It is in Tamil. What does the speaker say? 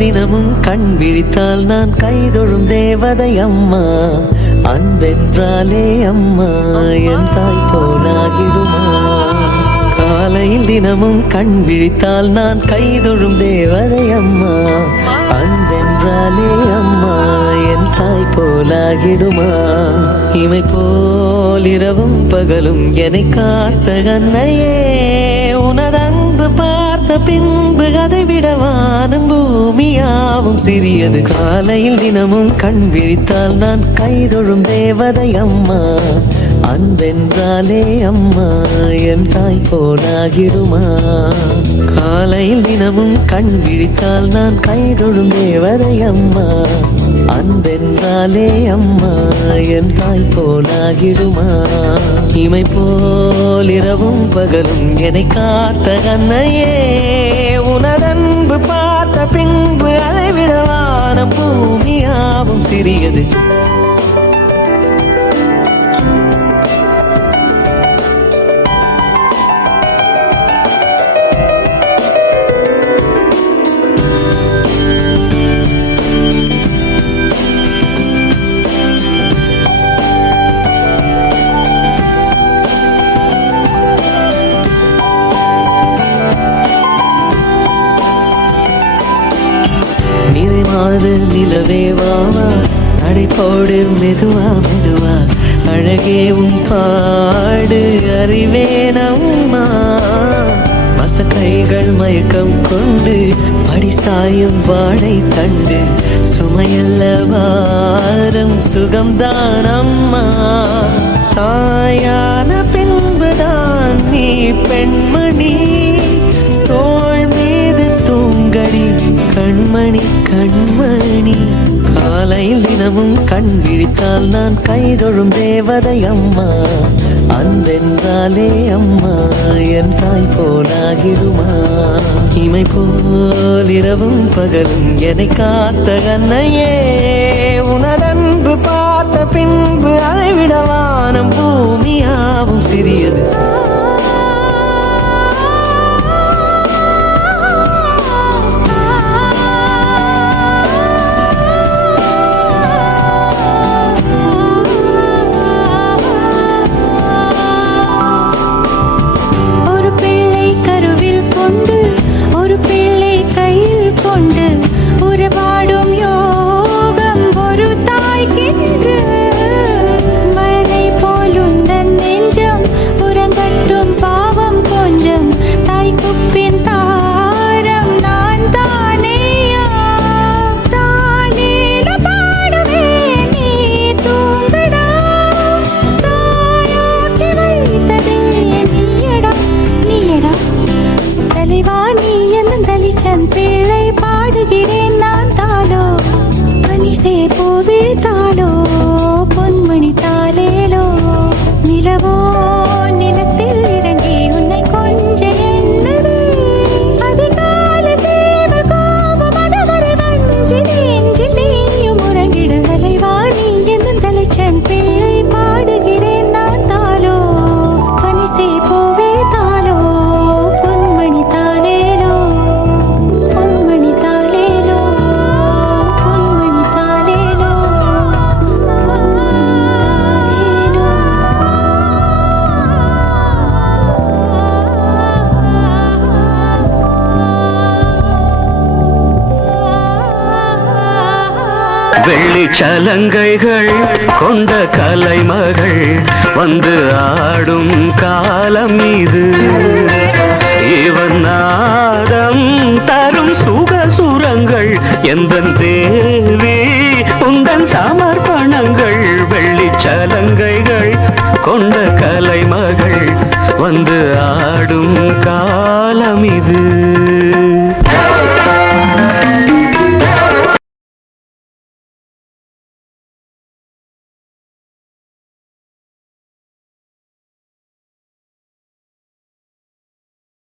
தினமும் கண் விழித்தால் நான் கைதொழும் தேவதை அம்மா. அன்பென்றாலே அம்மா என் தாய் போலாகிடுமா. காலையில் தினமும் கண் விழித்தால் நான் கைதொழும் தேவதை அம்மா. அன்பென்றாலே அம்மா என் தாய் போலாகிடுமா. இமை போல் இரவும் பகலும் என்னை காத்த கண்ணையே, உனது அன்பு பார்த்த பின்பு அதை விடவானும் பூமியாவும் சிறியது. காலையில் தினமும் கண் விழித்தால் நான் கைதொழும் தேவதை அம்மா. அன்பென்றாலே அம்மா என் தாய் போலாகிடுமா. காலையில் தினமும் கண் விழித்தால் நான் கைதொழும் தேவதை அம்மா. அன்பென்றாலே அம்மா என் தாய் போலாகிடுமா. இமை போல் இரவும் பகலும் என்னை காத்த கண்ணையே, உனதன்பு பார்த்த பின்பு அதை விடவானம் பூமியாவும் சிறியது. நிறைமாது நிலவே வாவா, நடைபோடு மெதுவா மெதுவா, அழகே உன் பாடு அறிவேனம்மா. மசக்கைகள் மயக்கம் கொண்டு படிசாயும் வாழை தண்டு, சுமையல்ல வாரம் சுகம்தான் அம்மா. தாயான பின்புதான் நீ பெண்மணி, தோள் மீது தூங்கடி கண்மணி கண்மணி. காலையில் தினமும் கண் விழித்தால் நான் கைதொழும் தேவதை அம்மா. அன்பென்றாலே அம்மா என் தாய் போலாகிடுமா. இமை போல் இரவும் பகலும் என்னை காத்த கண்ணையே, உனதன்பு பார்த்த பின்பு அதை விடவானம் பூமியாவும் சிறியது. வெள்ளி சலங்கைகள் கொண்ட கலைமகள் வந்து ஆடும் காலம் இது. இவன் நாதம் தரும் சுகசுரங்கள் எந்தன் தேவி உந்தன் சமர்ப்பணங்கள். வெள்ளி சலங்கைகள் கொண்ட கலைமகள் வந்து ஆடும் காலம் இது.